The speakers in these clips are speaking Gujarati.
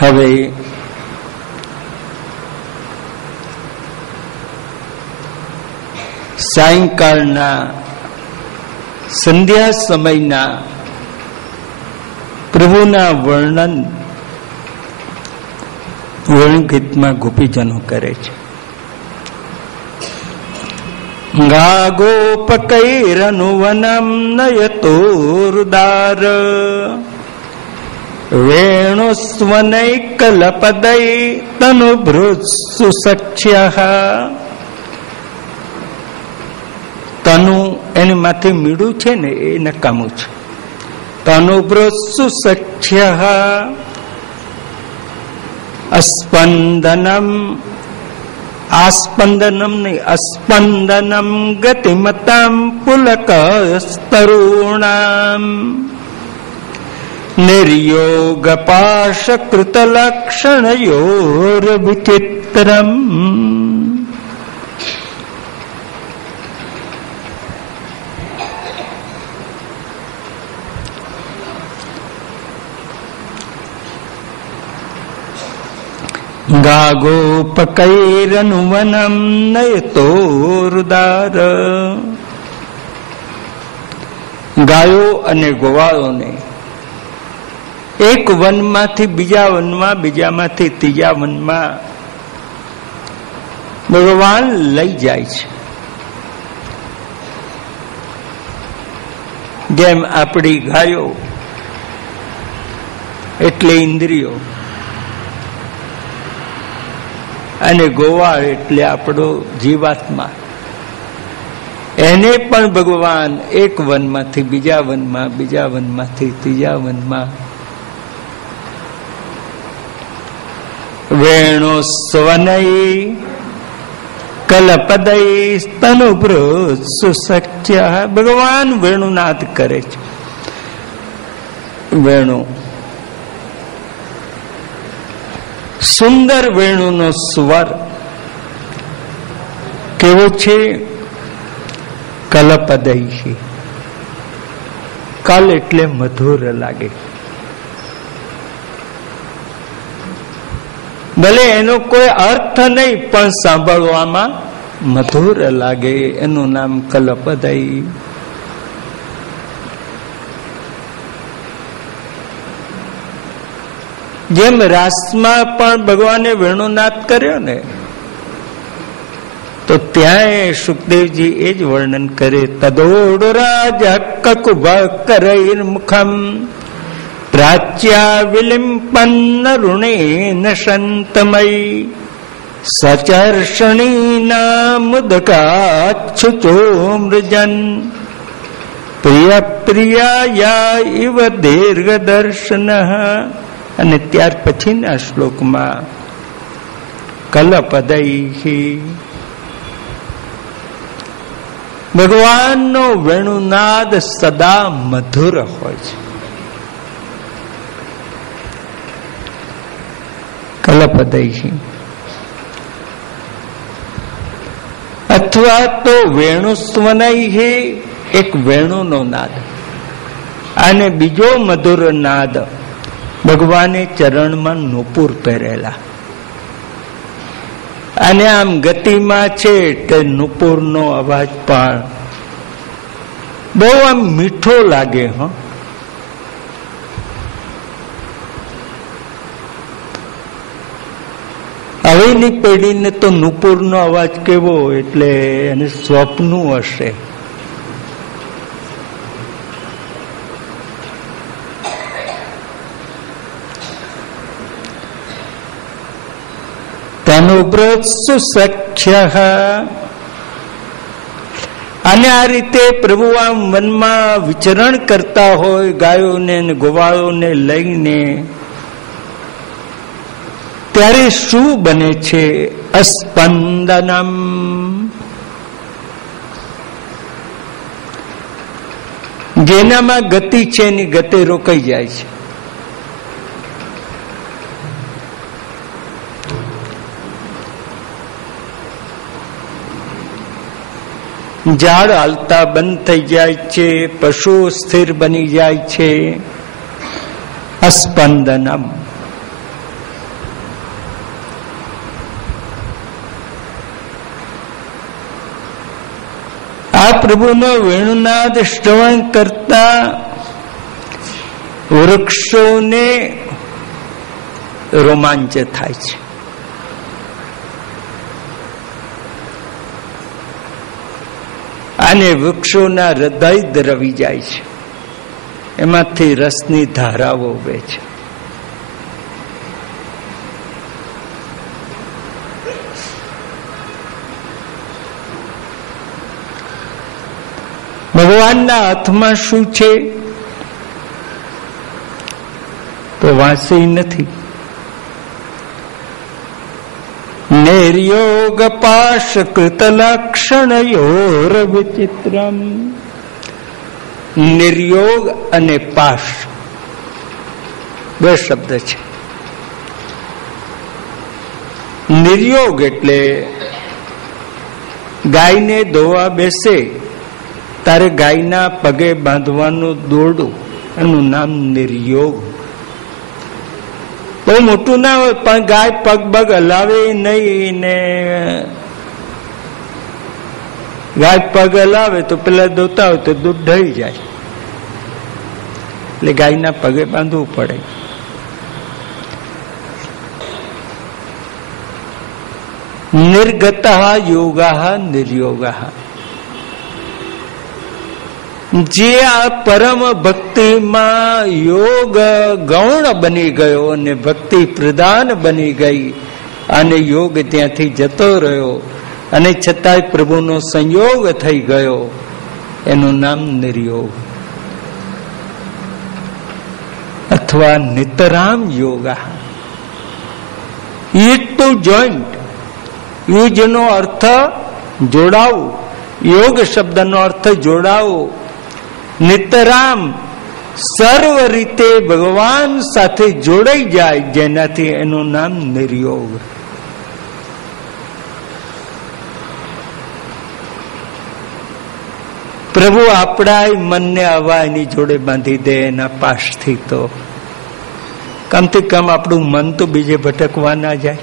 હવે સાયંકાળના સંધ્યા સમયના પ્રભુના વર્ણન વર્ણગીતમાં ગોપીજનો કરે છે. ગા ગોપકૈરનુવનમ નયતોરુદાર વેણુસ્વનૈકલપદૈ તનુભૃત્સુ સખ્યઃ. તનુ એની માથે મીડું છે ને એ નકામું છે. તનુભૃત્સુ સખ્યઃ અસ્પંદનમ, આસ્પંદનમ નહીં અસ્પંદનમ ગતિમતામ પુલકસ્તરુણામ નિર્યોગ પાશકૃત લક્ષણયોર વિચિત્રમ. ગા ગોપકૈરનુવનમ નયતોરુદાર. ગાયો અને ગોવાળોને એક વનમાંથી બીજા વનમાં, બીજામાંથી ત્રીજા વનમાં ભગવાન લઈ જાય છે. જેમ આપણી ગાયો એટલે ઇન્દ્રિયો અને ગોવાળ એટલે આપણો જીવાત્મા, એને પણ ભગવાન એક વનમાંથી બીજા વનમાં, બીજા વનમાંથી ત્રીજા વનમાં વેણુ સ્વનૈ કલપદૈ તનુભૃત્સુ સખ્યઃ. ભગવાન વેણુનાદ કરે છે. વેણુ સુંદર વેણુનો સ્વર કેવો છે? કલપદૈ. કલ એટલે મધુર લાગે. ભલે એનો કોઈ અર્થ નહીં પણ સાંભળવામાં મધુર લાગે, એનું નામ કલપદૈ. જેમ રાસમાં પણ ભગવાને વેણુનાદ કર્યો ને, તો ત્યાં સુખદેવજી એ જ વર્ણન કરે. તદોડ રાજ કકુભ કરૈર મુખમ પ્રાચ્યા વિલિમ્પન્ન ઋણેન સંતમય સચર્ષણીના મુદકાચ્છુચો મૃજન પ્રિય પ્રિયા ઇવ દીર્ઘદર્શન. અને ત્યાર પછીના શ્લોકમાં કલપદૈ. ભગવાનનો વેણુનાદ સદા મધુર હોય છે. કલપદૈ અથવા તો વેણુસ્વનૈ, એક વેણુનો નાદ, અને બીજો મધુર નાદ ભગવાને ચરણમાં નુપુર પહેરેલા, અને આમ ગતિમાં છે કે નુપુરનો અવાજ પણ બહુ આમ મીઠો લાગે. હવેની પેઢીને તો નુપુરનો અવાજ કેવો, એટલે એને સ્વપ્નું હશે. તનુભૃત્સુ સખ્યઃ. અને આ રીતે પ્રભુ આમ વનમાં વિચરણ કરતા હોય ગાયોને અને ગોવાળોને લઈને, ત્યારે શું બને છે? અસ્પંદનમ. જેનામાં ગતિ છે એની ગતિ રોકાઈ જાય છે. ઝાડ હાલતા બંધ થઈ જાય છે, પશુ સ્થિર બની જાય છે. અસ્પંદનમ. પ્રભુનો વેણુનાદ શ્રવણ કરતા વૃક્ષોને રોમાંચ થાય છે. અને વૃક્ષોના હૃદય દ્રવી જાય છે, એમાંથી રસની ધારાઓ વહે છે. ભગવાનના હાથમાં શું છે? તો વાંસી નથી. નિર્યોગ પાશ કૃત લક્ષણયોર વિચિત્રમ. નિર્યોગ અને પાશ બે શબ્દ છે. નિર્યોગ એટલે ગાયને ધોવા બેસે તારે ગાયના પગે બાંધવાનું દોરડું, એનું નામ નિર્યોગ. બહુ મોટું ના હોય પણ ગાય પગ બગ હલાવે નહીં, ને ગાય પગ હલાવે તો પેલા દોતા હોય તો દૂધ ઢળી જાય, એટલે ગાયના પગે બાંધવું પડે. નિર્ગતા યોગા નિર્યોગા. જે આ પરમ ભક્તિમાં યોગ ગૌણ બની ગયો અને ભક્તિ પ્રધાન બની ગઈ અને યોગ ત્યાંથી જતો રહ્યો અને છતાંય પ્રભુનો સંયોગ થઈ ગયો, એનું નામ નિર્યોગ અથવા નિતરામ યોગા. યુઝ ટુ જોઈન્ટ. યુઝ નો અર્થ જોડાવું, યોગ શબ્દનો અર્થ જોડાવું. નિતરામ સર્વ રીતે ભગવાન સાથે જોડાઈ જાય, જેનાથી એનું નામ નિર્યોગ. પ્રભુ આપણા મનને આવા એની જોડે બાંધી દે એના પાસથી, તો કમથી કમ આપણું મન તો બીજે ભટકવા ના જાય.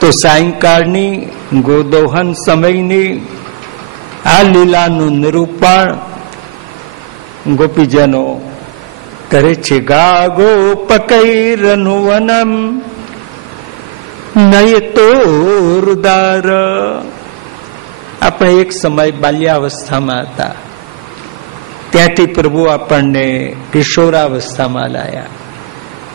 તો સાયંકાળની ગોદોહન સમયની આ લીલાનું નિરૂપણ ગોપીજનો કરે છે. ગા ગોપકૈરનુવનમ નયતો રુદાર. આપણે એક સમય બાલ્યાવસ્થામાં હતા, ત્યાંથી પ્રભુ આપણને કિશોરાવસ્થામાં લાયા,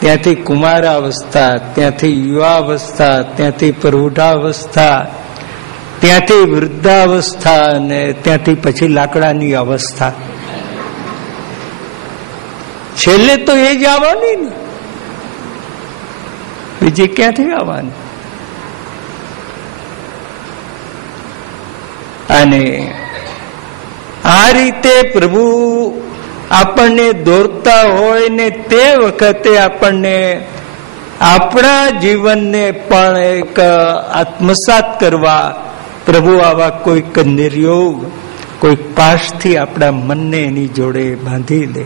ત્યાંથી કુમારાવસ્થા, ત્યાંથી યુવાવસ્થા, ત્યાંથી પ્રૌઢાવસ્થા, ત્યાંથી વૃદ્ધાવસ્થા અને ત્યાંથી પછી લાકડાની અવસ્થા. છેલ્લે તો એ જ આવવાની ને, બીજી ક્યાંથી આવવાની? અને આ રીતે પ્રભુ આપણને દોરતા હોય ને તે વખતે આપણને આપણા જીવનને પણ એક આત્મસાત કરવા પ્રભુ આવા કોઈક નિર્યોગ, કોઈક પાશથી આપણા મનને એની જોડે બાંધી લે.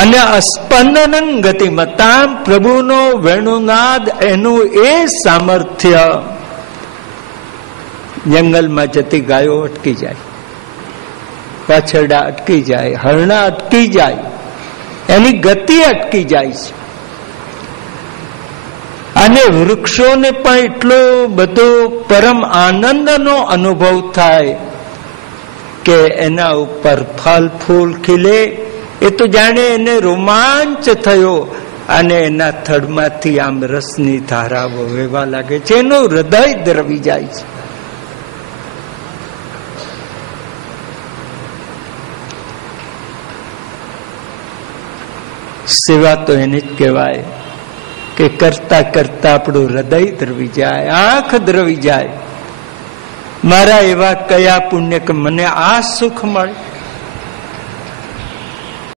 અને અસ્પંદન ગતિમતામ. પ્રભુનો વેણુનાદ, એનું એ સામર્થ્ય જંગલમાં જતી ગાયો અટકી જાય, વાછરડા અટકી જાય, હરણા અટકી જાય, એની ગતિ અટકી જાય છે. અને વૃક્ષોને પણ એટલો બધો પરમ આનંદનો અનુભવ થાય કે એના ઉપર ફળ ફૂલ ખીલે, એ તો જાણે એને રોમાંચ થયો અને એના થડમાંથી આમ રસની ધારાઓ વહેવા લાગે છે, એનું હૃદય દ્રવી જાય છે. સેવા તો એને જ કહેવાય કે કરતા કરતા આપણું હૃદય દ્રવી જાય, આંખ દ્રવી જાય. મારા એવા કયા પુણ્ય કે મને આ સુખ મળે.